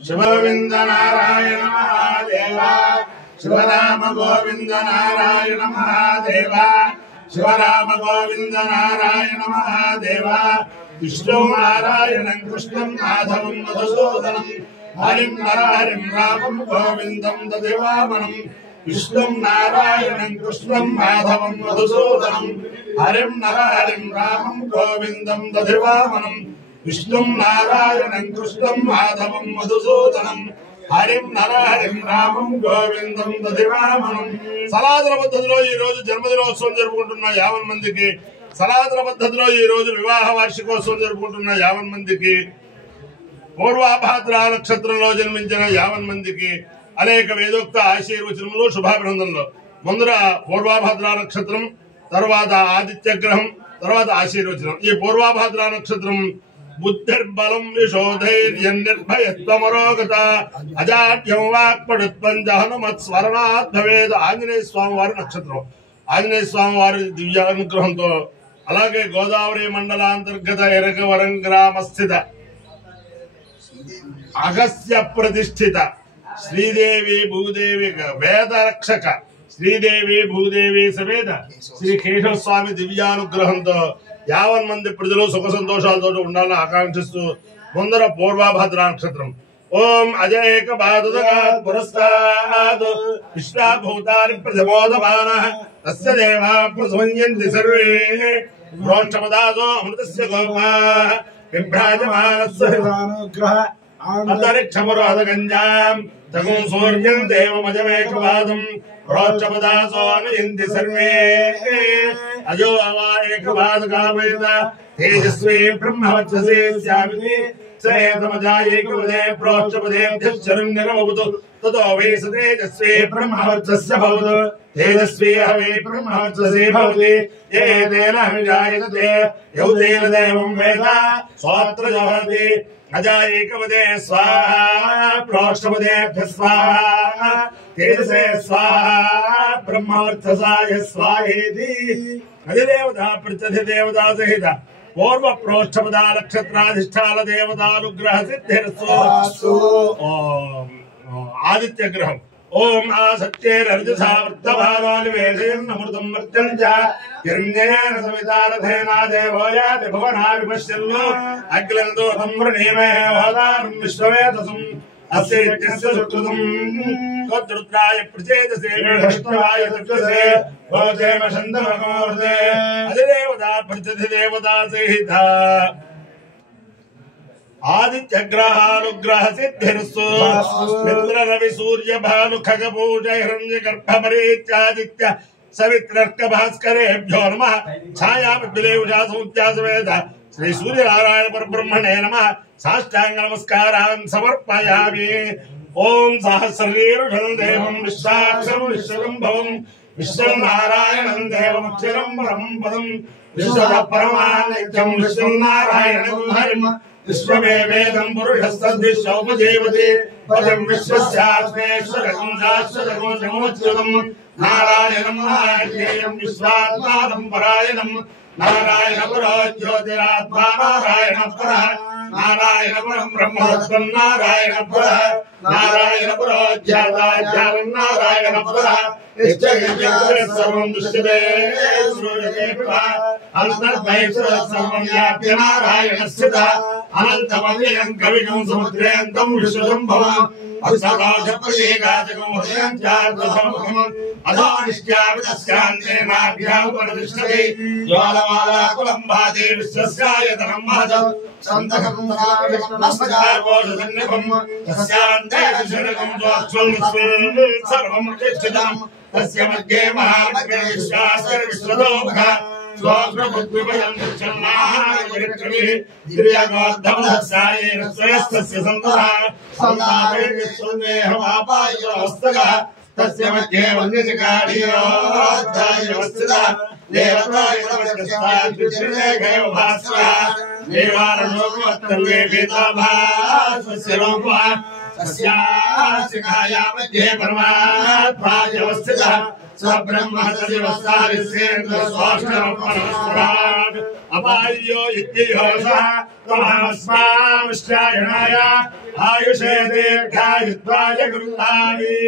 शिवगोविंद नारायण महादेव शिवराम गोविंद नारायण महादेव शिवराम गोविंद नारायण महादेव विष्णु नारायणं कृष्णं माधवं मधुसूदनं हरिं नरहरिं रामं गोविंदं दधिवामनं विष्णु नारायणं कृष्णं माधवं मधुसूदनं हरिं नरहरिं रामं गोविंदं दधिवामनं विष्णु नारायणं कृष्णं माधवं मधुसूदनं हरिं नरहरिं रामं गोविंदं दधिवामनं సనాతన పద్ధతిలో ఈ రోజు జన్మదినోత్సవం జరుపుకుంటున్న 50 మందికి సనాతన పద్ధతిలో ఈ రోజు వివాహ వార్షికోత్సవం జరుపుకుంటున్న 50 మందికి పూర్వాభాద్ర నక్షత్రంలో జన్మించిన 50 మందికి అనేక వేదోక్త ఆశీర్వచనములు శుభాభినందనలు ముందర పూర్వాభాద్ర నక్షత్రం తర్వాత ఆదిత్య గ్రహం తర్వాత ఆశీర్వచనం ఈ పూర్వాభాద్ర నక్షత్రం బుద్ధిర్బలం విశోధైర్యం నిర్భయత్వమరోగత అజాడ్యం వాక్పడుత్వం జహనుమత్ స్మరణాత్ భవేద్ ఆంజనేయ స్వామి వారి నక్షత్రం ఆంజనేయ స్వామి వారి దివ్య అనుగ్రహంతో అలాగే గోదావరి మండలాంతర్గత ఎరగవరం గ్రామస్థిత అగస్య ప్రతిష్ఠిత శ్రీదేవి భూదేవి వేద రక్షక శ్రీదేవి భూదేవి సమేత శ్రీ కేశవ స్వామి దివ్యానుగ్రహంతో 50 మంది ప్రజలు సుఖ సంతోషాలతో ఉండాలని ఆకాంక్షిస్తూ ముందర పూర్వాభద్ర నక్షత్రం ఓం అజేక బాదుదగాత్ పురస్తాద్ విశ్వాభూతాని ప్రజమోదమానః తస్య దేవా ప్రసమన్యంతి సర్వే ప్రోక్షపదాదో అమృతస్య గోపాః విభ్రాజమానస్య అనుగ్రహ అంతరిక్షమరోదగంజాం తగుం సూర్యం దేవమజమేకపాదం ప్రోక్షపదాసోనయంతి సర్వే అజో అవాయేకపాదకామేత తేజస్వీ బ్రహ్మవచ్చసే స్యామితి సయేతమజాయేకపదే ప్రోక్షపదేభ్యశ్చరుణ్యగమవతు తతో వేస తేజస్వీ బ్రహ్మవచ్చస్య భవతు తేజస్వీ హవే బ్రహ్మవచ్చసే భవతి ఏ తేన విజాయతే యౌ తేన దేవం వేద సోత్ర జహతి అజాయేకపదే స్వాహా ప్రోక్షపదేభ్య స్వాహా తేజసే స్వాహా బ్రహ్మవర్చసాయ స్వాహేతి అధిదేవత ప్రత్యధిదేవతా సహిత పూర్వ ప్రోక్షపదా నక్షత్రాధిష్టాన దేవతానుగ్రహ సిద్ధిరస్తు ఆదిత్య గ్రహం ఓం ఆసత్యేరర్జసావర్తమానోనివేశయన్నమృతం మర్త్యం చ హిరణ్యేన సవితారథేనా దేవో యాతి భువనాని పశ్యన్ను అగ్లంతో సంవృణీమే హోదారం విశ్వవేదసం అస్యేత్యస్య సుకృతం తద్రుద్రాయ ప్రచేదసే విష్ణువాయ తత్వసే భోజేమ షందమగోర్దే అధిదేవతా ప్రత్యధిదేవతా సహిత ఆదిత్య గ్రహానుగ్రహ సిద్ధిరస్తు ఇంద్ర రవి సూర్య భాను ఖగ పూజ హిరణ్య గర్భ మరీత్యాదిత్య సవిత్రర్క భాస్కరేభ్యో నమః ఛాయా పిబిలే ఉషాసముత్యాసవేద శ్రీ సూర్యనారాయణ పరబ్రహ్మణే నమః సాష్టాంగ నమస్కారాన్ సమర్పయామి ఓం సహస్రీరుషం దేవం విశ్వాక్షరం విశ్వసంభవం విశ్వం నారాయణం దేవమక్షరం పరమం పదం విశ్వ పరమానిత్యం విశ్వం నారాయణం హరిం విశ్వమేవేదం పురుషస్తద్విశ్వోపజీవతి పదం విశ్వస్యాశ్వేశ్వరం శాశ్వతం జగోచ్యుతం నారాయణం నారాయణం విశ్వాత్మానం పరాయణం నారాయణ పురో జ్యోతిరాత్మా నారాయణ పుర నారాయణ పురం బ్రహ్మోత్తం నారాయణ పుర నారాయణ పురో జ్యాతాజ్ఞానం నారాయణ పుర సర్వం దృశ్యతే శ్రూయతే అంతర్బహిః సర్వం వ్యాప్య నారాయణ స్థిత అనంతమవ్యయం కవికం సముద్రేంతం విశ్వసంభవం అసదాశప్రయేగాజకం హృదయం చార్దసముఖం అధోనిష్ట్యావితస్యాంతేనాభ్యాముపరితిష్టతే జ్వాలమాలాకులం భాతి విశ్వస్యాయతనం మహతం సంతకం సదావిష్ణుమస్మజాకోశసన్నిభం తస్యాంతే శరణం జ్వాక్షం సర్వం ప్రతిష్ఠితం తస్య మధ్యే మహామగ్నే విశ్వాస విశ్వతోముఖ స్వాగ్రబుద్ధిభయం చన్నాహారవిక్రమి దివ్యగోద్ధమదస్యాయేన శ్రేష్టస్య సంతః సంతాపే విశ్వదేహమాపాయోస్తగ తస్య మధ్యే వంద్యశిఖాఢీయోధ్యాయవస్థిత దేవతాయుధమస్కస్తాద్విశ్రేఖేవ భాస్వర దేవారణోపమత్తర్వే పీతాభాస్వస్య రూపః तस्यासिकाया मध्ये परमात्मा व्यवस्थितः स्वब्रह्म सदिवस्तारिस्येन्द्रस्वाष्टमपरस्पराट् अपायो इत्ययोसः तमस्माविष्टायणाय आयुषे दीर्घायुत्वाय गृह्णामि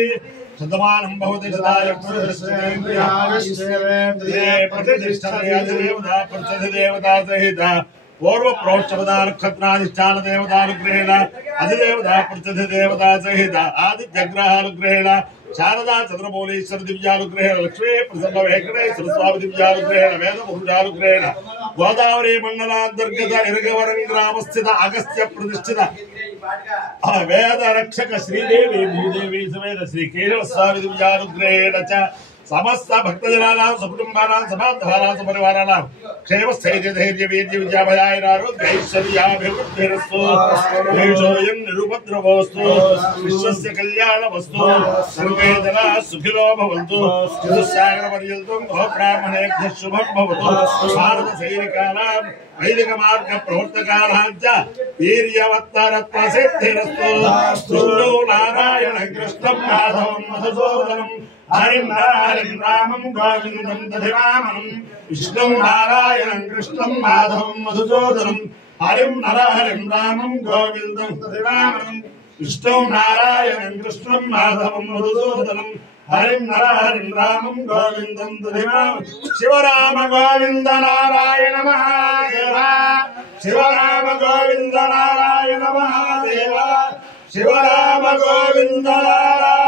शतमानं भवति सदाय पुरुषस्येन्द्रियाविष्टेन्द्रिये प्रतिष्ठते अधिदेवता प्रतिदेवता सहिता पूर्व प्रोक्षपदा नक्षत्राधिष्ठान देवतानुग्रहेण अधिदेवता प्रतिदेवता सहित आदित्यग्रहानुग्रहेण शारदा चंद्रमौलीश्वर दिव्यानुग्रहेण लक्ष्मी प्रसन्न वेंकटेश्वर स्वामी दिव्यानुग्रहेण वेद पुरुषानुग्रहेण गोदावरी मंडलांतर्गत इरगवरं ग्रामस्थित अगस्त्य प्रतिष्ठित वेद रक्षक श्रीदेवी भूदेवी समेत श्री केशव स्वामी दिव्यानुग्रहेण च समस्त भक्तजनानां सकुटुंबानां समाधानां परिवाराणां क्षेमस्थैर्य धैर्य वीर्य विद्याभयारोग्यैश्वर्याभिवृद्धिरस्तु देशोऽयं निरुपद्रवोऽस्तु विश्वस्य कल्याणमस्तु सर्वे जनाः सुखिनो भवन्तु चतुस्सागरपर्यन्तं गोब्राह्मणेभ्यः शुभं भवतु भारतसैनिकानां वैदिक मार्ग प्रवर्तकानां च वीर्यवत्तरत्वसिद्धिरस्तु नारायण कृष्णं माधवं मधुसूदनं हरिं नारायणं रामं गोविन्दं दधिवामनं विष्णुं नारायणं कृष्णं माधवं मधुसूदनं हरिं नारायणं रामं गोविन्दं दधिवामनं विष्णुं नारायणं कृष्णं माधवं मधुसूदनं हरिं नारायणं रामं गोविन्दं दधिवामनं शिवराम गोविन्द नारायण महादेव शिवराम गोविन्द नारायण महादेव शिवराम गोविन्द नारायण